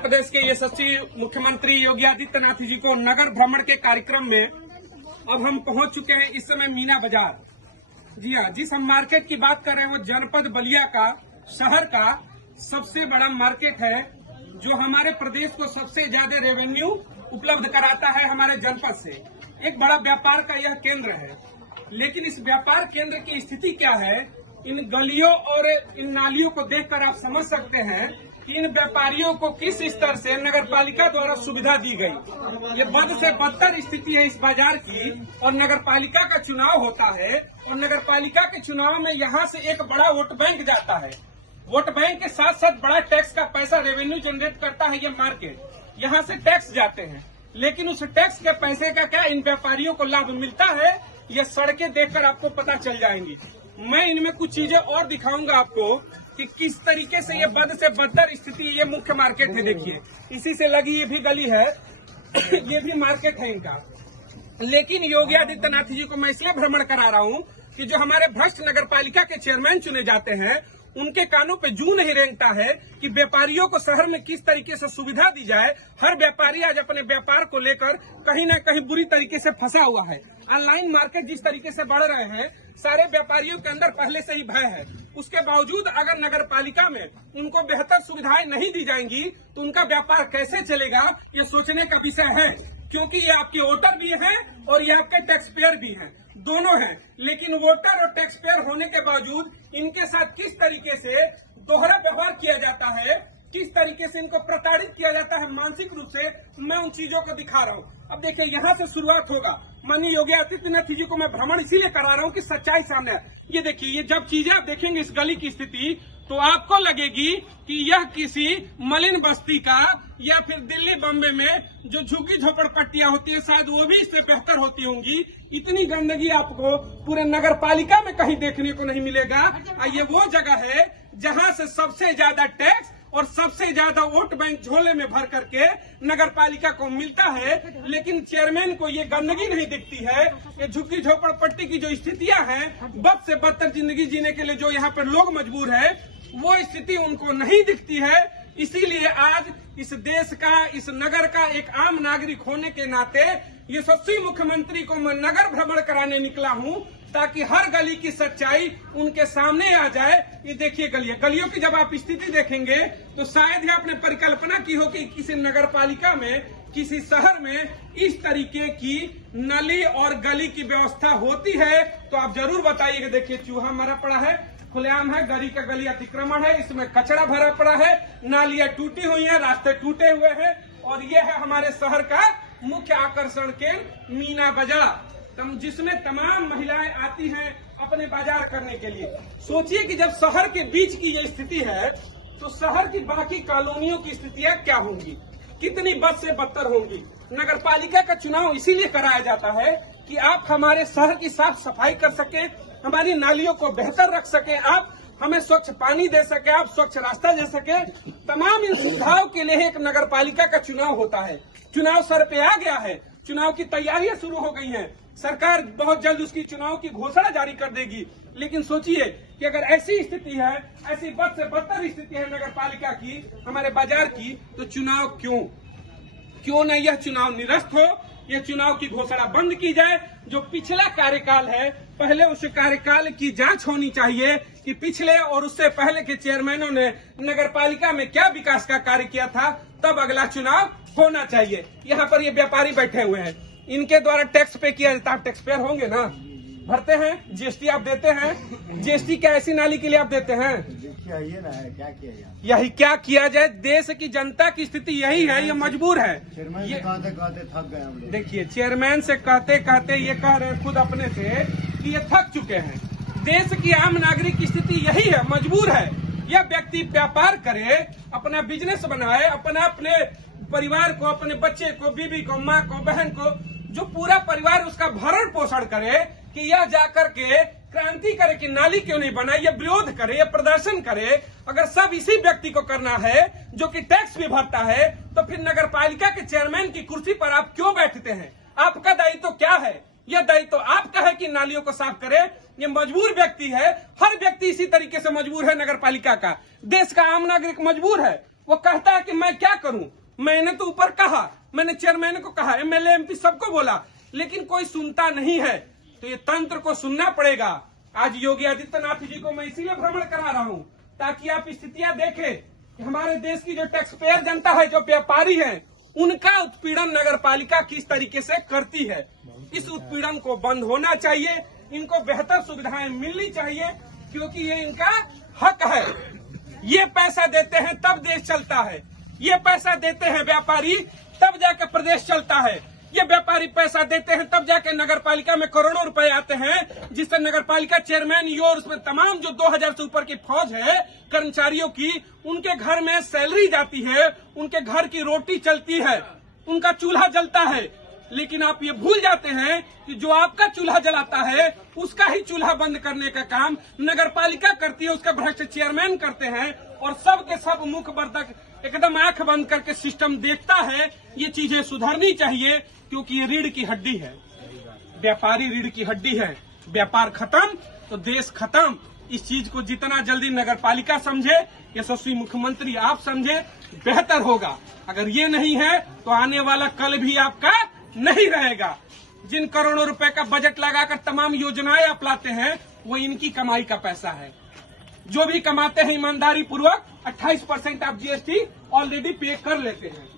प्रदेश के यशस्वी मुख्यमंत्री योगी आदित्यनाथ जी को नगर भ्रमण के कार्यक्रम में अब हम पहुंच चुके हैं। इस समय मीना बाजार, जी हाँ, जिस हम मार्केट की बात कर रहे हैं वो जनपद बलिया का, शहर का सबसे बड़ा मार्केट है, जो हमारे प्रदेश को सबसे ज्यादा रेवेन्यू उपलब्ध कराता है हमारे जनपद से। एक बड़ा व्यापार का यह केंद्र है, लेकिन इस व्यापार केंद्र की स्थिति क्या है, इन गलियों और इन नालियों को देखकर आप समझ सकते हैं कि इन व्यापारियों को किस स्तर से नगर पालिका द्वारा सुविधा दी गई। ये बद से बदतर स्थिति है इस बाजार की। और नगर पालिका का चुनाव होता है और नगर पालिका के चुनाव में यहाँ से एक बड़ा वोट बैंक जाता है। वोट बैंक के साथ साथ बड़ा टैक्स का पैसा रेवेन्यू जनरेट करता है ये मार्केट। यहाँ से टैक्स जाते हैं, लेकिन उस टैक्स के पैसे का क्या इन व्यापारियों को लाभ मिलता है, ये सड़कें देखकर आपको पता चल जाएंगी। मैं इनमें कुछ चीजें और दिखाऊंगा आपको कि किस तरीके से ये बद से बदतर स्थिति, ये मुख्य मार्केट है, देखिए इसी से लगी ये भी गली है ये भी मार्केट है इनका। लेकिन योगी आदित्यनाथ जी को मैं इसलिए भ्रमण करा रहा हूँ कि जो हमारे भ्रष्ट नगर पालिका के चेयरमैन चुने जाते हैं, उनके कानों पे जू नहीं रेंगता है कि व्यापारियों को शहर में किस तरीके से सुविधा दी जाए। हर व्यापारी आज अपने व्यापार को लेकर कहीं न कहीं बुरी तरीके से फंसा हुआ है। ऑनलाइन मार्केट जिस तरीके से बढ़ रहे हैं, सारे व्यापारियों के अंदर पहले से ही भय है। उसके बावजूद अगर नगर पालिका में उनको बेहतर सुविधाएं नहीं दी जाएंगी तो उनका व्यापार कैसे चलेगा, ये सोचने का विषय है। क्योंकि ये आपके वोटर भी हैं और ये आपके टैक्स पेयर भी हैं, दोनों हैं। लेकिन वोटर और टैक्स पेयर होने के बावजूद इनके साथ किस तरीके से दोहरा व्यवहार किया जाता है, किस तरीके से इनको प्रताड़ित किया जाता है मानसिक रूप से, मैं उन चीजों को दिखा रहा हूँ। अब देखिए, यहाँ से शुरुआत होगा। माननीय योगी आदित्यनाथ जी को मैं भ्रमण इसीलिए करा रहा हूँ कि सच्चाई सामने है। ये देखिए, ये जब चीजें आप देखेंगे इस गली की स्थिति, तो आपको लगेगी कि यह किसी मलिन बस्ती का या फिर दिल्ली बम्बे में जो झुग्गी झोपड़पट्टियां होती है, शायद वो भी इससे बेहतर होती होंगी। इतनी गंदगी आपको पूरे नगर पालिका में कहीं देखने को नहीं मिलेगा। ये वो जगह है जहां से सबसे ज्यादा टैक्स और सबसे ज्यादा वोट बैंक झोले में भर करके नगर पालिका को मिलता है। लेकिन चेयरमैन को ये गंदगी नहीं दिखती है। ये झुग्गी झोपड़पट्टी की जो स्थितियां हैं, बद से बदतर जिंदगी जीने के लिए जो यहाँ पर लोग मजबूर है, वो स्थिति उनको नहीं दिखती है। इसीलिए आज इस देश का, इस नगर का एक आम नागरिक होने के नाते यशस्वी मुख्यमंत्री को मैं नगर भ्रमण कराने निकला हूँ, ताकि हर गली की सच्चाई उनके सामने आ जाए। ये देखिए गलियों की जब आप स्थिति देखेंगे तो शायद ही आपने परिकल्पना की हो कि किसी नगर पालिका में, किसी शहर में इस तरीके की नली और गली की व्यवस्था होती है। तो आप जरूर बताइएगा। देखिए, चूहा मरा पड़ा है, खुलेआम है, गली का गली अतिक्रमण है, इसमें कचरा भरा पड़ा है, नालियां टूटी हुई हैं, रास्ते टूटे हुए हैं। और ये है हमारे शहर का मुख्य आकर्षण केंद्र मीना बाजार, जिसमें तमाम महिलाएं आती हैं अपने बाजार करने के लिए। सोचिए कि जब शहर के बीच की ये स्थिति है, तो शहर की बाकी कॉलोनियों की स्थितियां क्या होंगी, कितनी बद से बदतर होंगी। नगर पालिका का चुनाव इसीलिए कराया जाता है कि आप हमारे शहर की साफ सफाई कर सके, हमारी नालियों को बेहतर रख सके, आप हमें स्वच्छ पानी दे सके, आप स्वच्छ रास्ता दे सके। तमाम इन सुविधाओं के लिए एक नगर पालिका का चुनाव होता है। चुनाव सर पे आ गया है, चुनाव की तैयारियां शुरू हो गई हैं। सरकार बहुत जल्द उसकी चुनाव की घोषणा जारी कर देगी। लेकिन सोचिए कि अगर ऐसी स्थिति है, ऐसी बद से बदतर स्थिति है नगर पालिका की, हमारे बाजार की, तो चुनाव क्यों न यह चुनाव निरस्त हो, यह चुनाव की घोषणा बंद की जाए। जो पिछला कार्यकाल है, पहले उस कार्यकाल की जांच होनी चाहिए कि पिछले और उससे पहले के चेयरमैनों ने नगर पालिका में क्या विकास का कार्य किया था, तब अगला चुनाव होना चाहिए। यहाँ पर ये व्यापारी बैठे हुए हैं, इनके द्वारा टैक्स पे किया जाता है। टैक्स पेयर होंगे ना, भरते हैं, जीएसटी आप देते हैं। जीएसटी क्या ऐसी नाली के लिए आप देते हैं? ये ना है, क्या किया जाए, यही क्या किया जाए। देश की जनता की स्थिति यही है, ये मजबूर है। ये कहते कहते थक गए हम लोग। देखिए, चेयरमैन से कहते कहते ये कह रहे हैं खुद अपने से कि ये थक चुके हैं। देश की आम नागरिक की स्थिति यही है, मजबूर है। यह व्यक्ति व्यापार करे, अपना बिजनेस बनाए, अपने परिवार को, अपने बच्चे को, बीबी को, माँ को, बहन को, जो पूरा परिवार उसका भरण पोषण करे, कि यह जाकर के क्रांति करे कि नाली क्यों नहीं बनाई, ये विरोध करे, ये प्रदर्शन करे। अगर सब इसी व्यक्ति को करना है जो कि टैक्स भी भरता है, तो फिर नगर पालिका के चेयरमैन की कुर्सी पर आप क्यों बैठते हैं? आपका दायित्व तो क्या है? यह दायित्व तो आपका है कि नालियों को साफ करे। ये मजबूर व्यक्ति है, हर व्यक्ति इसी तरीके से मजबूर है। नगर पालिका का, देश का आम नागरिक मजबूर है। वो कहता है कि मैं क्या करूं, मैंने तो ऊपर कहा, मैंने चेयरमैन को कहा, एमएलए एमपी सबको बोला, लेकिन कोई सुनता नहीं है। तो ये तंत्र को सुनना पड़ेगा। आज योगी आदित्यनाथ जी को मैं इसीलिए भ्रमण करा रहा हूं ताकि आप स्थितियां देखें कि हमारे देश की जो टैक्स पेयर जनता है, जो व्यापारी है, उनका उत्पीड़न नगर पालिका किस तरीके से करती है। इस उत्पीड़न को बंद होना चाहिए, इनको बेहतर सुविधाएं मिलनी चाहिए, क्योंकि ये इनका हक है। ये पैसा देते हैं तब देश चलता है, ये पैसा देते हैं व्यापारी तब जाके प्रदेश चलता है, ये व्यापारी पैसा देते हैं तब जाके नगर पालिका में करोड़ों रुपए आते हैं, जिससे नगर पालिका चेयरमैन यो और उसमें तमाम जो 2000 से ऊपर की फौज है कर्मचारियों की, उनके घर में सैलरी जाती है, उनके घर की रोटी चलती है, उनका चूल्हा जलता है। लेकिन आप ये भूल जाते हैं कि जो आपका चूल्हा जलाता है उसका ही चूल्हा बंद करने का काम नगर पालिका करती है, उसका भ्रष्ट चेयरमैन करते हैं, और सब के सब मुख बर्दक एकदम आंख बंद करके सिस्टम देखता है। ये चीजें सुधरनी चाहिए, क्योंकि ये रीढ़ की हड्डी है, व्यापारी रीढ़ की हड्डी है। व्यापार खत्म तो देश खत्म। इस चीज को जितना जल्दी नगर पालिका समझे, यशस्वी मुख्यमंत्री आप समझे, बेहतर होगा। अगर ये नहीं है तो आने वाला कल भी आपका नहीं रहेगा। जिन करोड़ों रुपए का बजट लगाकर तमाम योजनाएं आप लाते हैं, वो इनकी कमाई का पैसा है। जो भी कमाते हैं ईमानदारी पूर्वक 28% आप जीएसटी ऑलरेडी पे कर लेते हैं।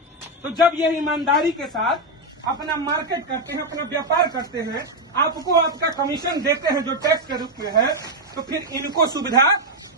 तो जब ये ईमानदारी के साथ अपना मार्केट करते हैं, अपना व्यापार करते हैं, आपको आपका कमीशन देते हैं जो टैक्स के रूप में है, तो फिर इनको सुविधा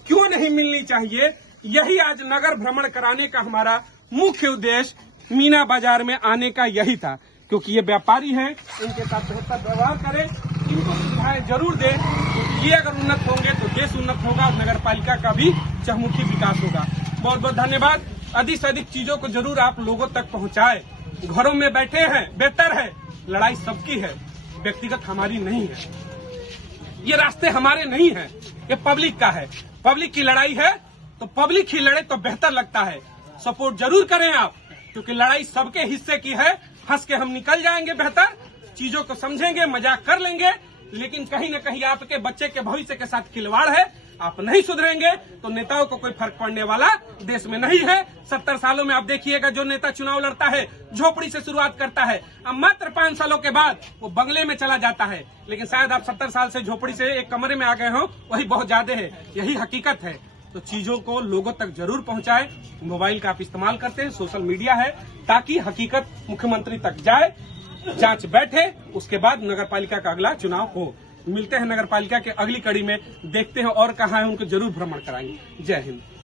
क्यों नहीं मिलनी चाहिए। यही आज नगर भ्रमण कराने का हमारा मुख्य उद्देश्य मीना बाजार में आने का यही था, क्योंकि ये व्यापारी हैं, इनके साथ बेहतर व्यवहार करें, इनको सुविधाएं जरूर दें। क्योंकि ये अगर उन्नत होंगे तो देश उन्नत होगा, नगर पालिका का भी चहुमुखी विकास होगा। बहुत बहुत धन्यवाद। अधिक से अधिक चीजों को जरूर आप लोगों तक पहुंचाएं। घरों में बैठे हैं, बेहतर है। लड़ाई सबकी है, व्यक्तिगत हमारी नहीं है। ये रास्ते हमारे नहीं है, ये पब्लिक का है। पब्लिक की लड़ाई है तो पब्लिक ही लड़े तो बेहतर लगता है। सपोर्ट जरूर करें आप, क्योंकि लड़ाई सबके हिस्से की है। हंस के हम निकल जाएंगे, बेहतर चीजों को समझेंगे, मजाक कर लेंगे, लेकिन कहीं न कहीं आपके बच्चे के भविष्य के साथ खिलवाड़ है। आप नहीं सुधरेंगे तो नेताओं को कोई फर्क पड़ने वाला देश में नहीं है। 70 सालों में आप देखिएगा, जो नेता चुनाव लड़ता है झोपड़ी से शुरुआत करता है, अब मात्र 5 सालों के बाद वो बंगले में चला जाता है। लेकिन शायद आप 70 साल से झोपड़ी से एक कमरे में आ गए हो, वही बहुत ज्यादा है। यही हकीकत है। तो चीजों को लोगों तक जरूर पहुंचाएं। मोबाइल का आप इस्तेमाल करते हैं, सोशल मीडिया है, ताकि हकीकत मुख्यमंत्री तक जाए, जांच बैठे, उसके बाद नगर पालिका का अगला चुनाव हो। मिलते हैं नगर पालिका के अगली कड़ी में, देखते हैं और कहाँ है, उनको जरूर भ्रमण कराएंगे। जय हिंद।